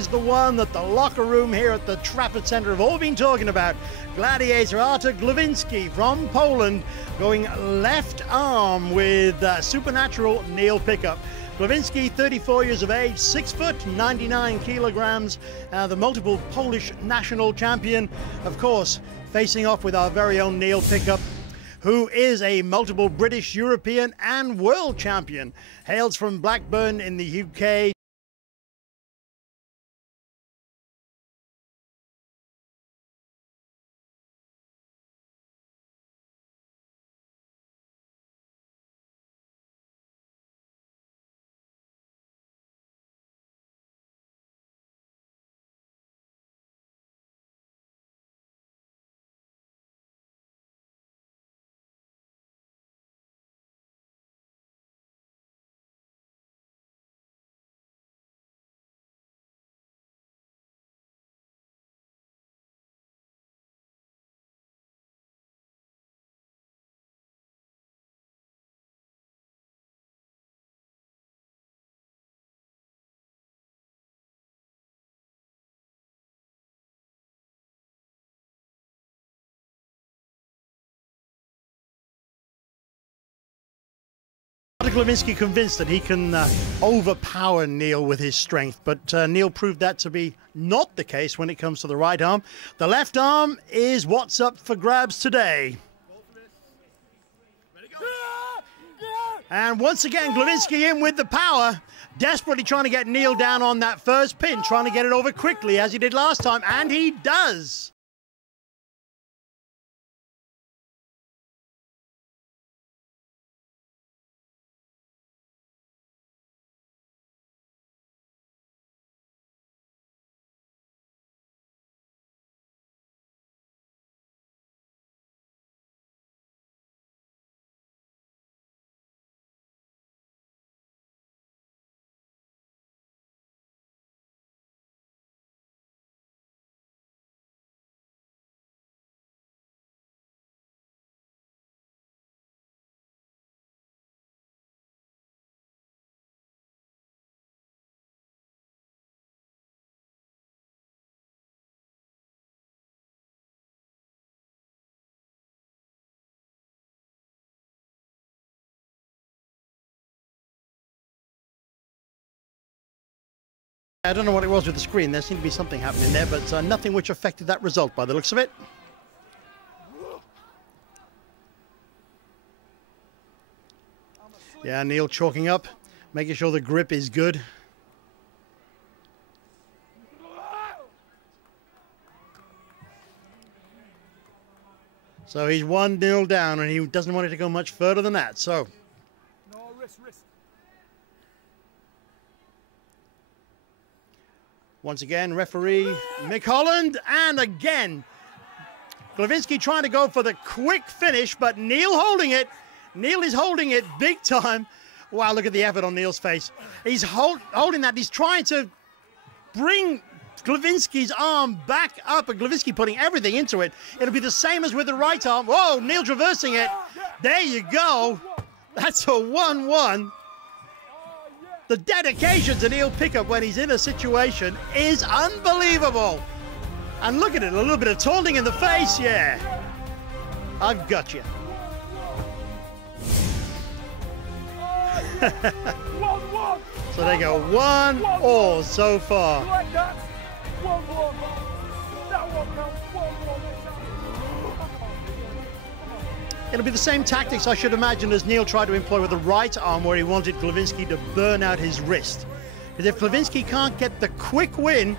is the one that the locker room here at the Trafford Center have all been talking about. Gladiator Artur Glowinski from Poland going left arm with supernatural Neil Pickup. Glowinski, 34 years of age, 6 foot, 99 kilograms, the multiple Polish national champion, of course, facing off with our very own Neil Pickup, who is a multiple British, European and world champion. Hails from Blackburn in the UK. Glowinski convinced that he can overpower Neil with his strength, but Neil proved that to be not the case when it comes to the right arm. The left arm is what's up for grabs today. And once again, Glowinski in with the power, desperately trying to get Neil down on that first pin, trying to get it over quickly as he did last time, and he does. I don't know what it was with the screen. There seemed to be something happening there, but nothing which affected that result by the looks of it. Yeah, Neil chalking up, making sure the grip is good. So he's 1-0 down, and he doesn't want it to go much further than that. So. No, wrist. Once again, referee Mick Holland, and again, Glowinski trying to go for the quick finish, but Neil holding it. Neil is holding it big time. Wow, look at the effort on Neil's face. He's holding that. He's trying to bring Glowinski's arm back up, and Glowinski putting everything into it. It'll be the same as with the right arm. Whoa, Neil traversing it. There you go. That's a 1-1. The dedication to Neil Pickup when he's in a situation is unbelievable. And look at it, a little bit of taunting in the face, yeah. I've got you. So they go 1-1 so far. Like that. 1-1. That one counts. 1-1. It'll be the same tactics, I should imagine, as Neil tried to employ with the right arm, where he wanted Glowinski to burn out his wrist. Because if Glowinski can't get the quick win,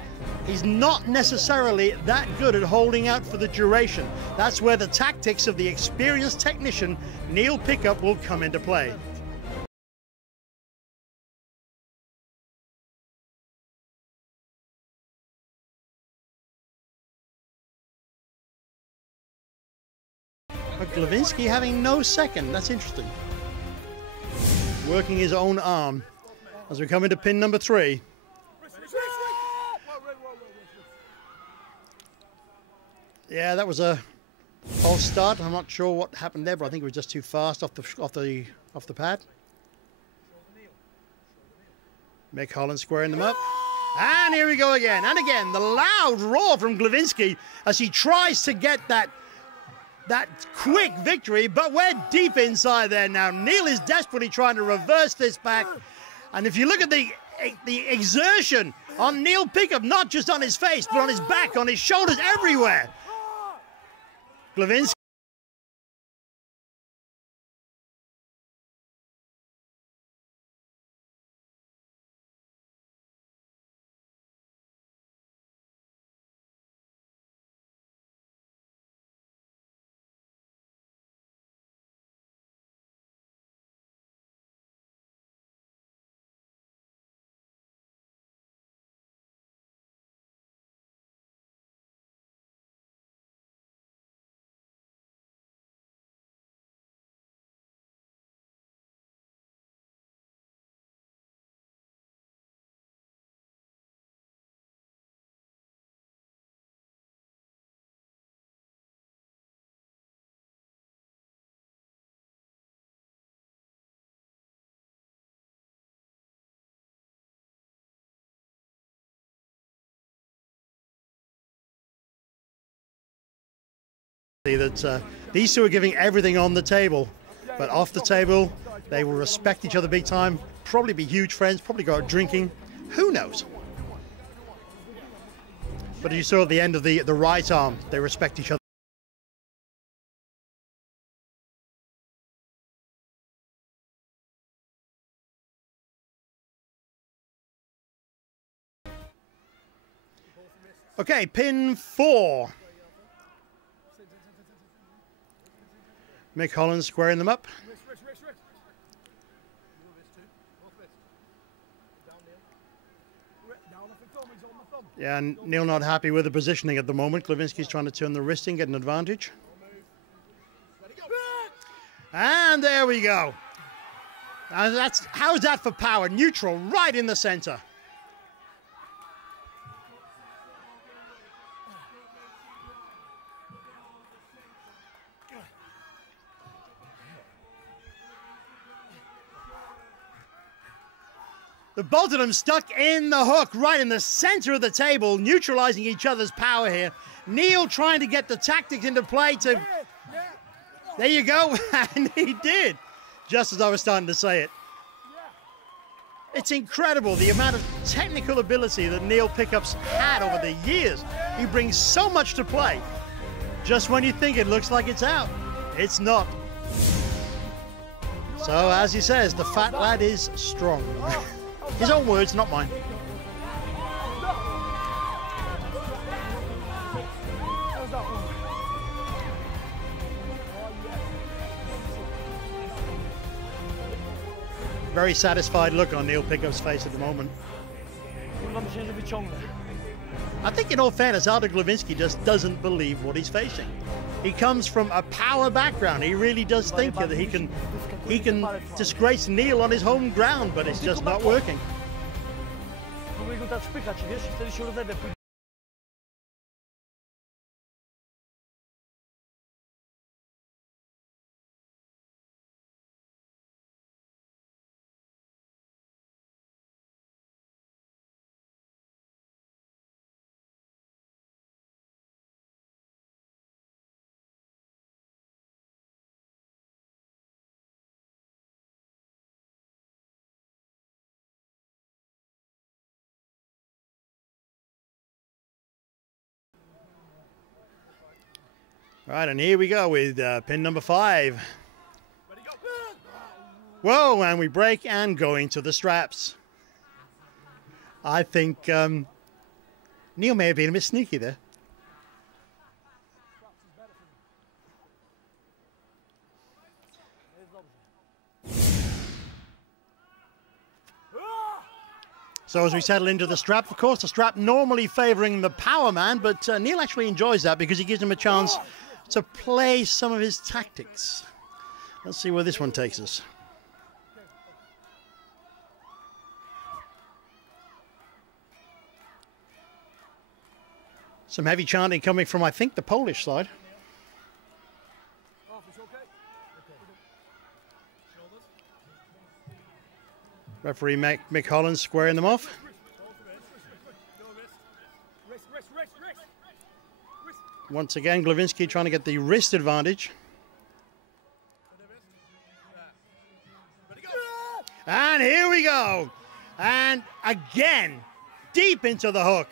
he's not necessarily that good at holding out for the duration. That's where the tactics of the experienced technician, Neil Pickup, will come into play. But Glowinski having no second. That's interesting. Working his own arm as we come into pin number 3. Yeah, that was a false start. I'm not sure what happened there, but I think it was just too fast off the pad. Mick Holland squaring them up. And here we go again. And again, the loud roar from Glowinski as he tries to get that quick victory, but we're deep inside there now. Neil is desperately trying to reverse this back. And if you look at the exertion on Neil Pickup, not just on his face, but on his back, on his shoulders, everywhere. Glowinski. That these two are giving everything on the table, but off the table they will respect each other big time, probably be huge friends, probably go out drinking, who knows. But as you saw at the end of the right arm, they respect each other. Okay, pin 4. Mick Holland squaring them up. Yeah, and Neil not happy with the positioning at the moment. Glowinski's trying to turn the wristing, get an advantage. And there we go. And how's that for power? Neutral, right in the center. The both of them stuck in the hook right in the center of the table, neutralizing each other's power here. Neil trying to get the tactics into play to... There you go, and he did, just as I was starting to say it. It's incredible the amount of technical ability that Neil Pickup's had over the years. He brings so much to play. Just when you think it looks like it's out, it's not. So, as he says, the fat lad is strong. His own words, not mine. Very satisfied look on Neil Pickup's face at the moment. I think in all fairness, Aldo Glowinski just doesn't believe what he's facing. He comes from a power background. He really does think that he can disgrace Neil on his home ground, but it's just not working. All right, and here we go with pin number 5. Whoa, and we break and go into the straps. I think Neil may have been a bit sneaky there. So as we settle into the strap, of course, the strap normally favoring the power man, but Neil actually enjoys that because it gives him a chance to play some of his tactics. Let's see where this one takes us. Some heavy chanting coming from, I think, the Polish side. Referee Mick Holland squaring them off. Once again, Glowinski trying to get the wrist advantage. And here we go. And again, deep into the hook.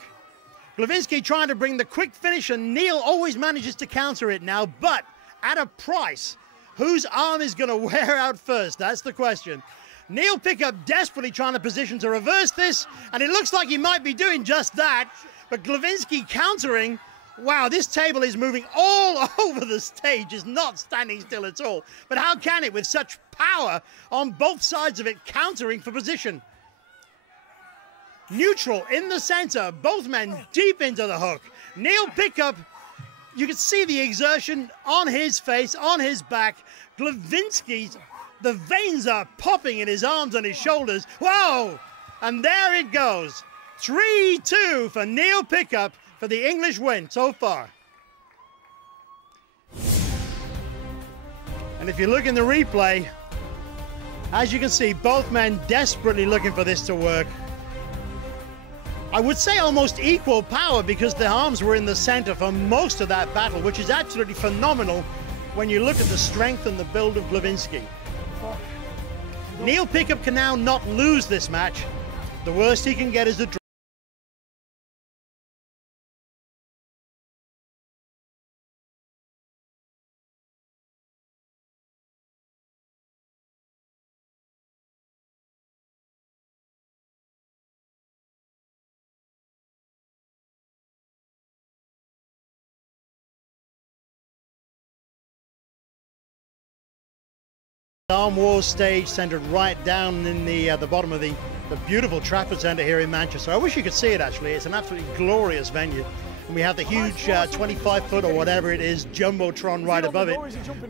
Glowinski trying to bring the quick finish, and Neil always manages to counter it now, but at a price. Whose arm is going to wear out first? That's the question. Neil Pickup desperately trying to position to reverse this, and it looks like he might be doing just that. But Glowinski countering. Wow, this table is moving all over the stage, is not standing still at all. But how can it with such power on both sides of it, countering for position? Neutral in the center, both men deep into the hook. Neil Pickup, you can see the exertion on his face, on his back. Glowinski's, the veins are popping in his arms and his shoulders. Whoa! And there it goes. 3-2 for Neil Pickup for the English win so far. And if you look in the replay, as you can see, both men desperately looking for this to work. I would say almost equal power because the arms were in the center for most of that battle, which is absolutely phenomenal when you look at the strength and the build of Glowinski. Neil Pickup can now not lose this match. The worst he can get is a draw. Arm Wars stage centered right down in the bottom of the beautiful Trafford Centre here in Manchester. I wish you could see it actually. It's an absolutely glorious venue. And we have the huge 25-foot or whatever it is, Jumbotron right above it,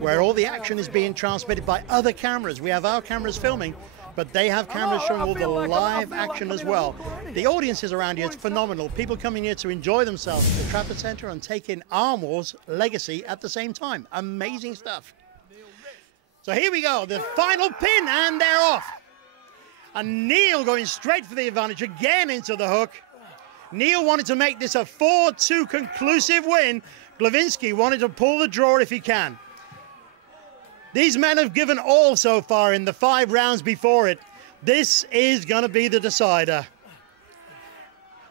where all the action is being transmitted by other cameras. We have our cameras filming, but they have cameras showing all the live action as well. The audiences around here, it's phenomenal. People coming here to enjoy themselves at the Trafford Centre and take in Arm Wars legacy at the same time. Amazing stuff. So here we go, the final pin, and they're off. And Neil going straight for the advantage again into the hook. Neil wanted to make this a 4-2 conclusive win. Glowinski wanted to pull the draw if he can. These men have given all so far in the 5 rounds before it. This is going to be the decider.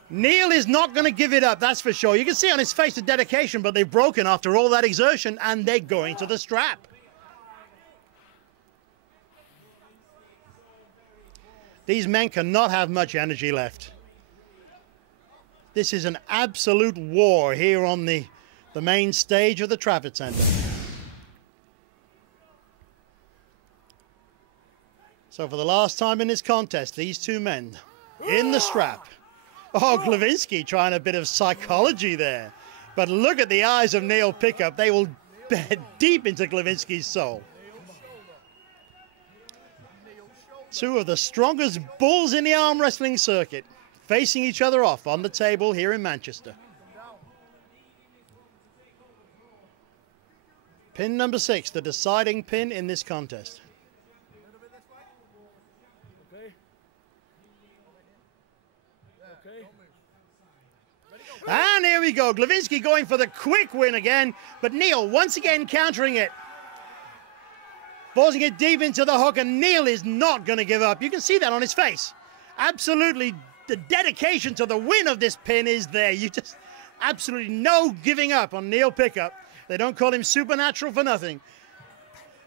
Neil is not going to give it up, that's for sure. You can see on his face the dedication, but they've broken after all that exertion, and they're going to the strap. These men cannot have much energy left. This is an absolute war here on the main stage of the Trafford Centre. So for the last time in this contest, these two men in the strap. Oh, Glowinski trying a bit of psychology there. But look at the eyes of Neil Pickup. They will bed deep into Glowinski's soul. Two of the strongest bulls in the arm wrestling circuit facing each other off on the table here in Manchester. Pin number 6, the deciding pin in this contest. And here we go, Glowinski going for the quick win again, but Neil once again countering it. Forcing it deep into the hook, and Neil is not going to give up. You can see that on his face. Absolutely, the dedication to the win of this pin is there. You just absolutely no giving up on Neil Pickup. They don't call him supernatural for nothing.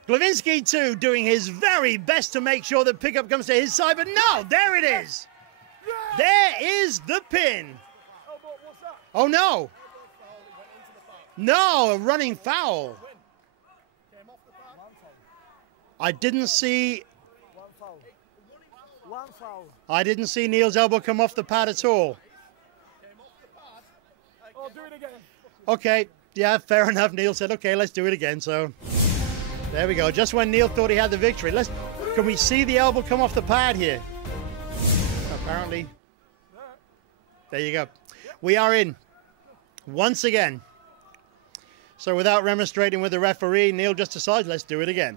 Glowinski, too, doing his very best to make sure that Pickup comes to his side, but no, there it is. There is the pin. Oh, no. No, a running foul. I didn't see Neil's elbow come off the pad at all. Oh, do it again. Okay, yeah, fair enough. Neil said, okay, let's do it again. So there we go. Just when Neil thought he had the victory. Can we see the elbow come off the pad here? Apparently. There you go. We are in once again. So without remonstrating with the referee, Neil just decides, let's do it again.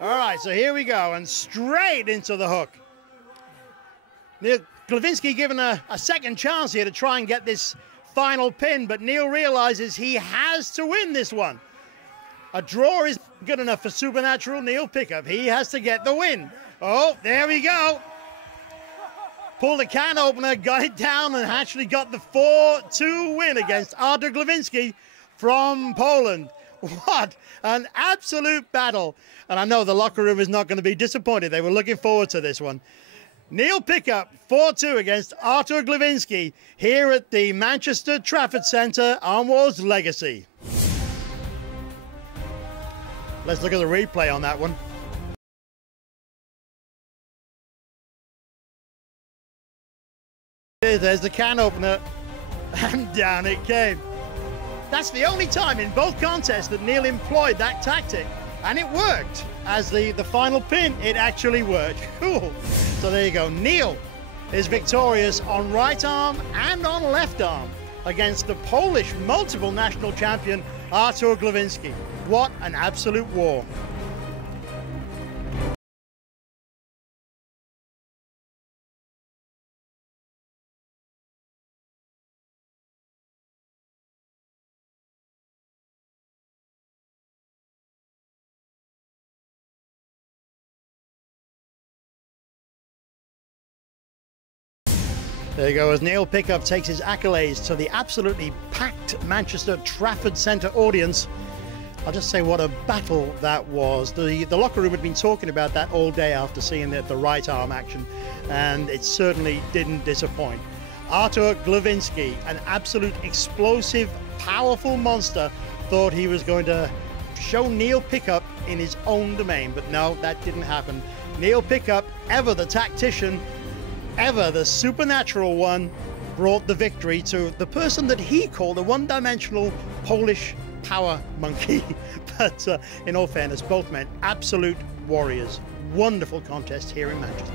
All right, so here we go, and straight into the hook. Neil Glowinski given a second chance here to try and get this final pin, but Neil realizes he has to win this one. A draw is good enough for Supernatural Neil Pickup. He has to get the win. Oh, there we go. Pulled the can opener, got it down, and actually got the 4-2 win against Artur Glowinski from Poland. What an absolute battle. And I know the locker room is not going to be disappointed. They were looking forward to this one. Neil Pickup, 4-2 against Artur Glowinski here at the Manchester Trafford Centre, Arm Wars Legacy. Let's look at the replay on that one. There's the can opener, and down it came. That's the only time in both contests that Neil employed that tactic, and it worked. As the final pin, it actually worked. Cool. So there you go. Neil is victorious on right arm and on left arm against the Polish multiple national champion, Artur Glowinski. What an absolute war. There you go, as Neil Pickup takes his accolades to the absolutely packed Manchester Trafford Centre audience. I'll just say what a battle that was. The locker room had been talking about that all day after seeing the right arm action, and it certainly didn't disappoint. Artur Glowinski, an absolute explosive, powerful monster, thought he was going to show Neil Pickup in his own domain, but no, that didn't happen. Neil Pickup, ever the tactician, ever the supernatural one, brought the victory to the person that he called a one-dimensional Polish power monkey. But in all fairness, both men absolute warriors. Wonderful contest here in Manchester.